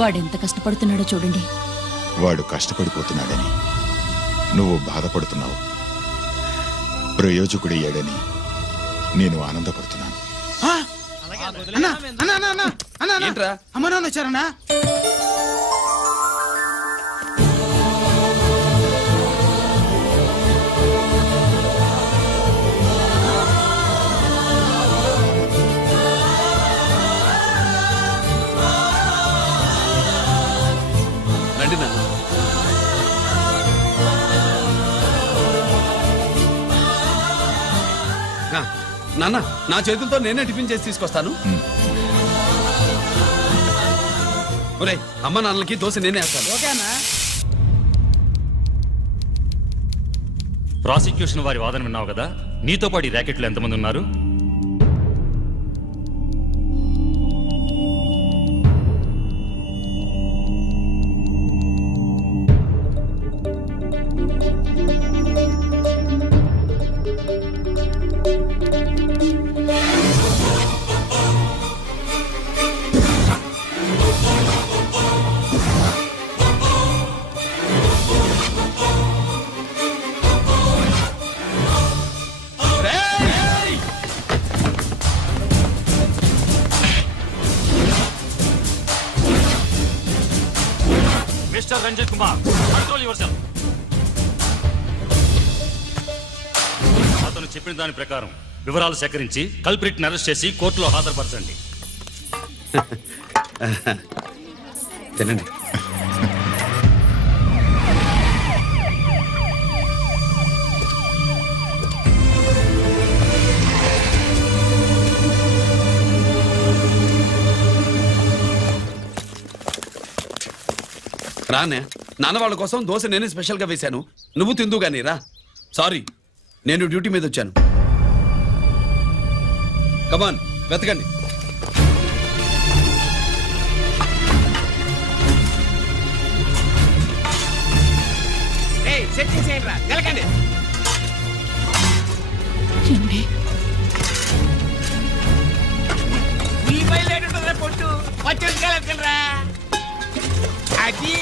వాడెంత కష్టపడుతున్నాడో చూడండి. వాడు కష్టపడిపోతున్నాడని నువ్వు బాధపడుతున్నావు. ప్రయోజకుడయ్యాడని నేను ఆనందపడుతున్నాను. అమ్మ నాన్న వచ్చారన్నా? రండి నాన్న. నాన్న, నా చేతులతో నేనే టిఫిన్ చేసి తీసుకొస్తాను. ఒరే, అమ్మ నాన్నలకి దోశ నేనే వేస్తాను. ఓకేనా? ప్రాసిక్యూషన్ వారి వాదన విన్నావు కదా. నీతో పాటు ఈ ర్యాకెట్లో ఎంతమంది ఉన్నారు? Mister Ranjith Kumar, control yourself. అతను చెప్పిన దాని ప్రకారం వివరాలు సేకరించి కల్ప్రిట్ అరెస్ట్ చేసి కోర్టులో హాజరుపరచండి. తినండి. రానే, నాన్న వాళ్ళ కోసం దోశ నేనే స్పెషల్గా వేశాను. నువ్వు తిందు గానీ రా. సారీ, నేను డ్యూటీ మీద వచ్చాను. కమాన్, వెతకండి. పొట్టు వచ్చేరా అది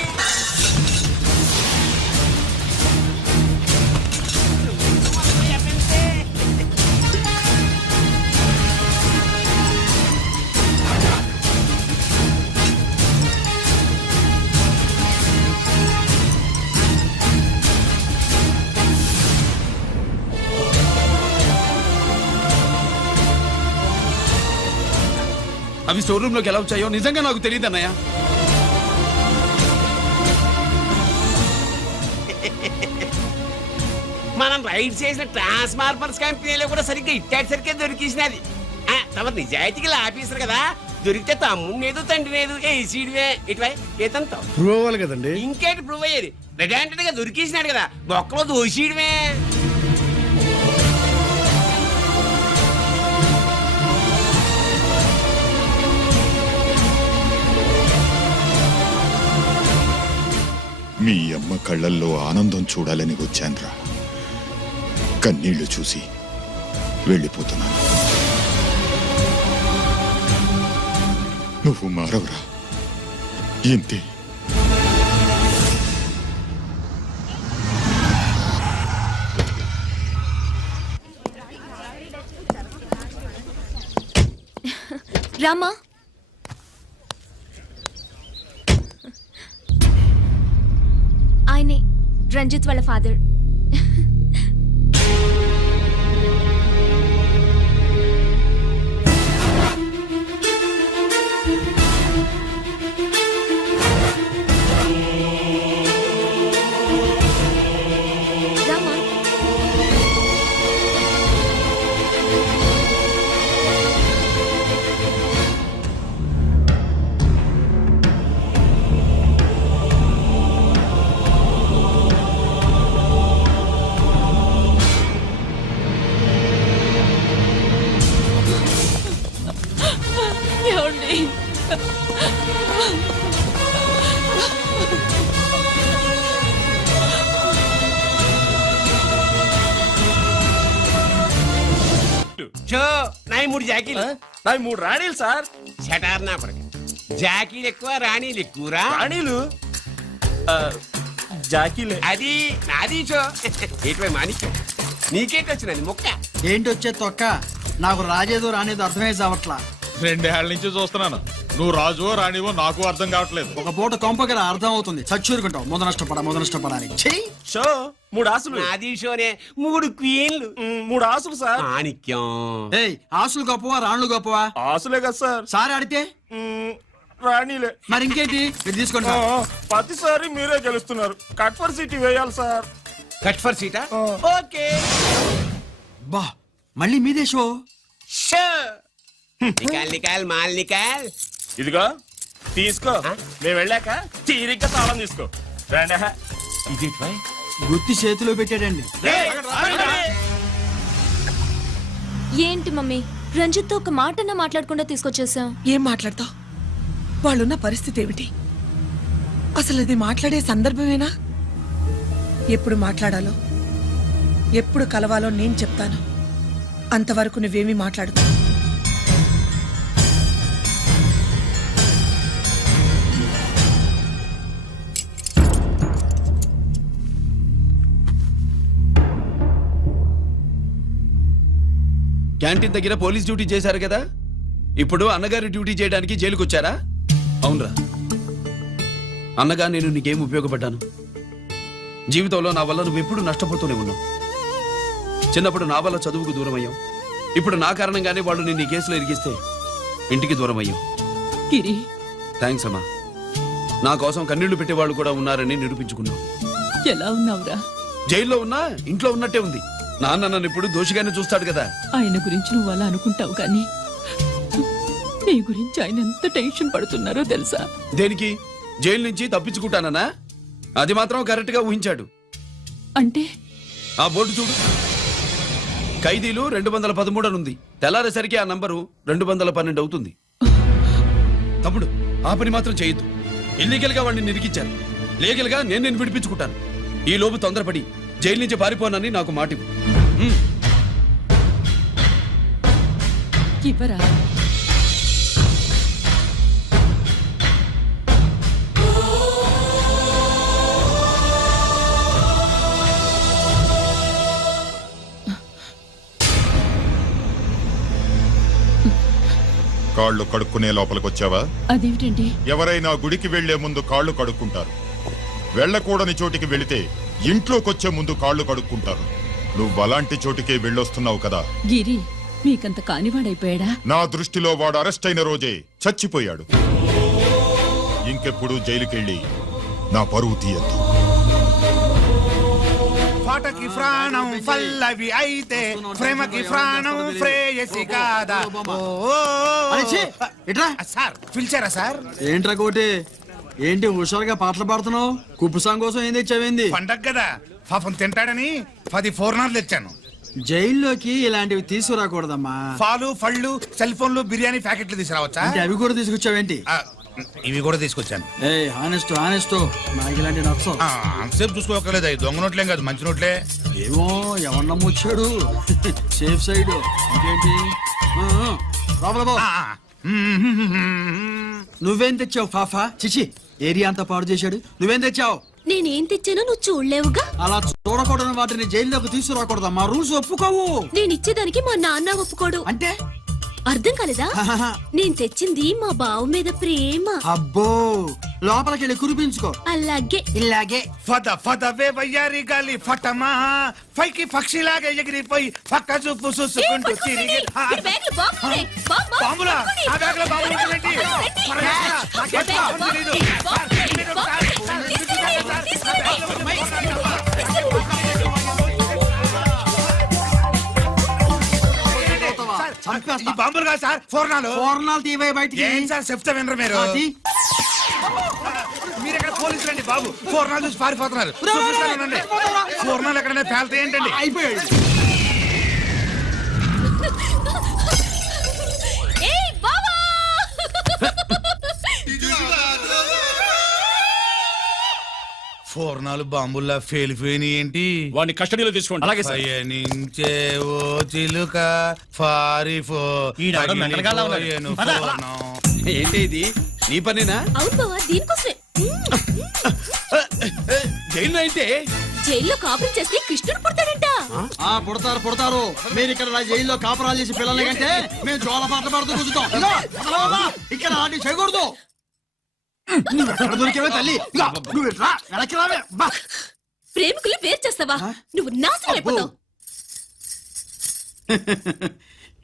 అవి స్టోర్ రూమ్ లోకి ఎలా వచ్చాయో నిజంగా నాకు తెలియదు అన్నయ్య. మనం రైడ్ చేసిన ట్రాన్స్ఫార్మర్స్ కంపెనీలో కూడా సరిగ్గా ఇట్టాడు సరిగ్గా దొరికేసినది. తమ నిజాయితీగా ఆఫీసర్ కదా, దొరికితే తమ్ముడు తండ్రి లేదు ఏసీడివే ఇటువై ఏతంతో ప్రూవ్ అవ్వాలి కదండి. ఇంకేంటి ప్రూవ్ అయ్యేది? రెడ్ గా దొరికేసినాడు కదా, బొక్కలో దోషీయడమే. మీ అమ్మ కళ్ళల్లో ఆనందం చూడాలని వచ్చాన్రా. కన్నీళ్లు చూసి వెళ్ళిపోతున్నాను. నువ్వు మారవురా, ఇంతే. రామా, ఆయనే రంజిత్ వాళ్ళ ఫాదర్. నాయి 3 జాకీలు, నాయి 3 రాణీలు సార్. షటార్ నా కొడుకు. జాకీలు ఎక్కువ రాణీలు ఎక్కువరా రాణీలు జాకీలే. అది నాది చో ఏటివై మాణిక్యం నీకేంటి వచ్చినది మొక్క ఏంటి వచ్చే తొక్క నాకు రాజేదో రానేదో అర్థమే చావట్లా. 2 ఏళ్ల నుంచి చూస్తున్నాను. నువ్వు రాజువో రాణివో నాకు అర్థం కావట్లేదు. ఒక పూట కొంపగల అర్థం అవుతుంది. చచ్చూరుకుంటావు మొద నష్టపడాలి. చెయ్యి షో 3 ఆసులు. నాది షోనే 3 క్వీన్లు 3 ఆసులు సార్. మాణిక్యం ఏయ్ ఆసులు గొప్పవా రాణులు గొప్పవా? ఆసులే కదా సార్. సారి ఆడితే రాణీలే. మరి ఇంకేంటి మీరు తీసుకుంటా. ప్రతిసారి మీరే గెలుస్తున్నారు. కట్ ఫర్ సిటీ వేయాలి సార్. కట్ ఫర్ సీటా ఓకే బా మళ్ళీ మీదే షో. షో నికాల్ నికాల్ మాల్ నికాల్ ఇదిగో తీసుకో. మేము వెళ్ళాక తీరిగ్గా తాళం తీసుకో. రండి. ఇది గుత్తి చేతిలో పెట్టాడండి. ఏంటి మమ్మీ రంజిత్తో ఒక మాటన్నా మాట్లాడకుండా తీసుకొచ్చేసాం. ఏం మాట్లాడతావు? వాళ్ళున్న పరిస్థితి ఏమిటి? అసలు ఇది మాట్లాడే సందర్భమేనా? ఎప్పుడు మాట్లాడాలో ఎప్పుడు కలవాలో నేను చెప్తాను. అంతవరకు నువ్వేమీ మాట్లాడుకో. క్యాంటీన్ దగ్గర పోలీస్ డ్యూటీ చేశారు కదా, ఇప్పుడు అన్నగారి డ్యూటీ చేయడానికి జైలుకి వచ్చారా? అవునరా అన్నగా, నేను నీకేం ఉపయోగపడ్డాను? జీవితంలో నా వల్ల నువ్వు ఎప్పుడు నష్టపోతూనే ఉన్నావు. చిన్నప్పుడు నా వల్ల చదువుకు దూరం అయ్యావు. ఇప్పుడు నా కారణంగానే వాళ్ళు నిన్ను ఈ కేసులో ఇరిగిస్తే ఇంటికి దూరం అయ్యావు. గిరి, థ్యాంక్స్ అమ్మా. నా కోసం కన్నీళ్లు పెట్టేవాళ్ళు కూడా ఉన్నారని నిరూపించుకున్నావు. ఎలా ఉన్నావురా? జైల్లో ఉన్నా ఇంట్లో ఉన్నట్టే ఉంది. నాన్న నన్ను ఇప్పుడు దోషిగానే చూస్తాడు కదా. ఆయన గురించి నువ్వు అలా అనుకుంటావు కానీ నీ గురించి ఆయన ఎంత టెన్షన్ పడుతున్నారో తెలుసా? దేనికి? జైలు నుంచి తప్పించుకుంటానన్నా? అది మాత్రం కరెక్ట్ గా ఊహించాడు. అంటే ఆ బోర్డు చూడు, ఖైదీలు 213 అని ఉంది. తెల్లారేసరికి ఆ నంబరు 212 అవుతుంది. తమ్ముడు ఆ పని మాత్రం చేయొద్దు. ఇల్లీగల్ గా వాడిని నిరికించాను. లీగల్ గా నేను విడిపించుకుంటాను. ఈ లోపు తొందరపడి జైలు నుంచి పారిపోనని నాకు మాట ఇవ్వు. ఇవ్వరా? కాళ్ళు కడుక్కునే లోపలికొచ్చావా? అదేమిటండి? ఎవరైనా గుడికి వెళ్లే ముందు కాళ్ళు కడుక్కుంటారు. వెళ్ళకూడని చోటికి వెళితే ఇంట్లోకొచ్చే ముందు కాళ్ళు కడుక్కుంటారు. నువ్వు అలాంటి చోటికే వెళ్ళొస్తున్నావు కదా. గిరి మీకంత కానివాడైపోయాడా? నా దృష్టిలో వాడు అరెస్ట్ అయిన రోజే చచ్చిపోయాడు. ఇంకెప్పుడు జైలుకెళ్ళి నా పరువు తీయద్దు. పాటకి ప్రాణం పల్లవి అయితే ప్రేమకి ప్రాణం ప్రేయసి కాదా. ఎట్రా సార్ పిలిచారా సార్? ఏంట్రా కోటి, ఏంటి హుషారుగా పాటలు పాడుతున్నావు? కుప్పసాంగ్ కోసం ఏం తెచ్చావేంది? పండగ కదా పాపం తింటాడని 10 పూర్ణాలు తెచ్చాను. జైల్లోకి ఇలాంటివి తీసుకురాకూడదమ్మా. పాలు పళ్ళు సెల్ ఫోన్లు బిర్యానీ ప్యాకెట్లు తీసుకురావచ్చా? అంటే అవి కూడా తీసుకొచ్చావేంటి? ఇవి కూడా తీసుకొచ్చాను. ఏ హానెస్ట్ నాకు ఇలాంటి నచ్చవు. అంతసేపు చూసుకోకలేదు. అవి దొంగ నోట్లేం కాదు, మంచి నోట్లే. ఏమో ఎవరన్నా వచ్చాడు. Safe side. ఇంకేంటి లోపల పో. నువ్వేం తెచ్చావు ఫాఫా? చిచి ఏరియా అంతా పాడు చేశాడు. నువ్వేం తెచ్చావు? నేనేం తెచ్చానో నువ్వు చూడలేవుగా. అలా చూడకూడని వాటిని జైల్లోకి తీసుకురాకూడదా? మా రూల్స్ ఒప్పుకోవు. నేను ఇచ్చేదానికి మా నాన్న ఒప్పుకోడు. అంటే అర్థం కాలేదా? నేను తెచ్చింది మా బావు మీద ప్రేమ. అబ్బో లోపలికి వెళ్ళి కురిపించుకో. అలాగే ఇలాగే ఫద ఫదవే వయ్యారి గాలి ఫటమా పైకి పక్షిలాగా ఎగిరిపోయి పక్క చూపు చూసుకుంటూ తిరిగి. బాంబులా? ఆ బ్యాగ్ లో బాంబులు ఉంటుందేంటి? ఈ బాంబులు కాదు సార్, పూర్ణాలు. పూర్ణాలు తీవే బయటికి. ఏం సార్ చెప్తా వినరు మీరు? మీరు ఎక్కడ పోలీసులు అండి బాబు? పూర్ణాలు చూసి పారిపోతున్నారు. చూపిస్తానండి. పూర్ణాలు ఎక్కడైనా పేలుతాయి ఏంటండి? అయిపోయాడు. పూర్ణాలు బాంబుల్లా ఫేలిపోయినాయి ఏంటి? వాడిని కస్టడీలో తీసుకోండి. అలాగే సార్. పయనించే ఓ చిలుక పారిపో. ఈడాడో మెంటల్ గాళ్ళ ఉన్నాడు. పగిలిపోయేను పూర్ణం. ఏంటి ఇది? నీ పనేనా? అవును బావా, దీనికోసమే. జైల్లో అయితే జైల్లో కాపురం చేస్తే కృష్ణుడు పుడతాడంట. పుడతారు మీరు ఇక్కడ నా జైల్లో కాపురాలు చేసి పిల్లల్ని కంటే మేము జోల పాటలు పాడుతూ కూర్చుంటాం. ఇదిగో, అసలు బాబా, ఇక్కడ అలాంటివి చేయకూడదు. నువ్వు ఎక్కడ దొరికేవే తల్లి? ఇదిగో, నువ్వు ఇట్రా, వెనక్కి రావే. బా. ప్రేమికులు వేరు చేస్తావా? నువ్వు నాశనం అయిపోతావు.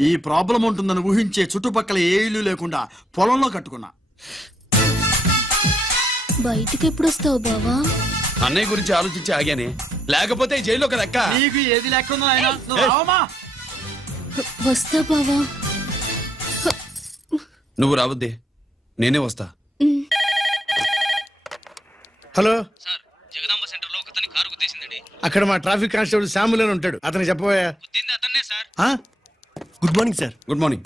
ఈ ప్రాబ్లం ఉంటుందని ఊహించే చుట్టుపక్కల ఏ ఇల్లు లేకుండా పొలంలో కట్టుకున్నా. బయటికి ఎప్పుడు వస్తావు బావా? అన్నయ్య గురించి ఆలోచించి ఆగానే, లేకపోతే ఈ జైల్లో ఒక లెక్క. నీకు ఏది లేకుండా ఆయన నువ్వు రావమ్మా. వస్తా బావా. నువ్వు రావద్దే, నేనే వస్తా. హలో అక్కడ మా ట్రాఫిక్ కానిస్టేబుల్ శామ్యుల్ అని ఉంటాడు, అతను చెప్పబోయా. Good morning sir. Good morning.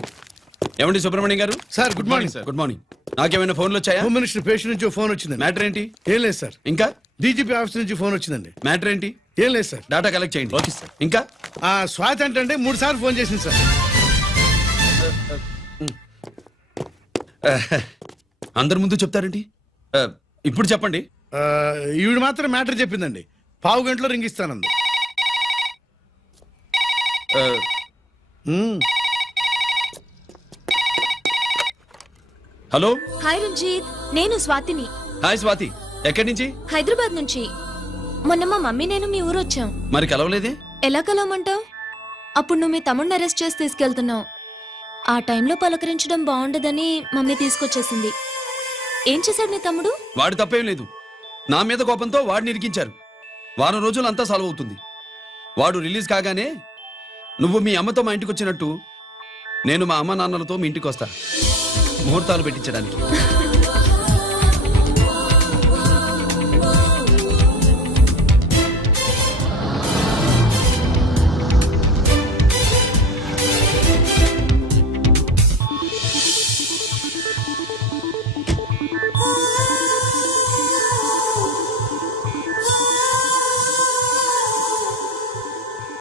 ఏమండి సుబ్రహ్మణ్యం గారు? Sir good morning sir. Good morning. నాకేమైనా ఫోన్లు వచ్చాయా? హోమ్ మినిస్టర్ పేషెంట్ నుంచి ఫోన్ వచ్చిందండి. మ్యాటర్ ఏంటి? ఏం లేదు సార్. ఇంకా డీజీపీ ఆఫీస్ నుంచి ఫోన్ వచ్చిందండి. మ్యాటర్ ఏంటి? ఏం లేదు సార్. డాటా కలెక్ట్ చేయండి. Okay sir. ఇంకా ఆ స్వాతి అంటే 3 సార్లు ఫోన్ చేసింది సార్. అందరి ముందు చెప్తారేంటి? ఇప్పుడు చెప్పండి. ఈవిడ మాత్రం మ్యాటర్ చెప్పిందండి. పావు గంటలో రింగ్ ఇస్తానంది. హలో. హాయ్ రంజిత్, నేను స్వాతిని. హాయ్ స్వాతి, ఎక్కడి నుంచి? హైదరాబాద్ నుంచి. మొన్న మా మమ్మీ నేను మీ ఊరు వచ్చాం. మరి కలవలేదే? ఎలా కలవమంటావు? అప్పుడు నువ్వు మీ తమ్ముడిని అరెస్ట్ చేసి తీసుకెళ్తున్నావు. ఆ టైంలో పలకరించడం బాగుండదని మమ్మీ తీసుకొచ్చేసింది. ఏం చేశాడు నీ తమ్ముడు? వాడి తప్పేం లేదు. నా మీద కోపంతో వాడిని ఇరికించారు. వారం రోజులు అంతా సాల్వ్ అవుతుంది. వాడు రిలీజ్ కాగానే నువ్వు మీ అమ్మతో మా ఇంటికి వచ్చినట్టు నేను మా అమ్మ నాన్నలతో మీ ఇంటికి వస్తా, ముహూర్తాలు పెట్టించడానికి.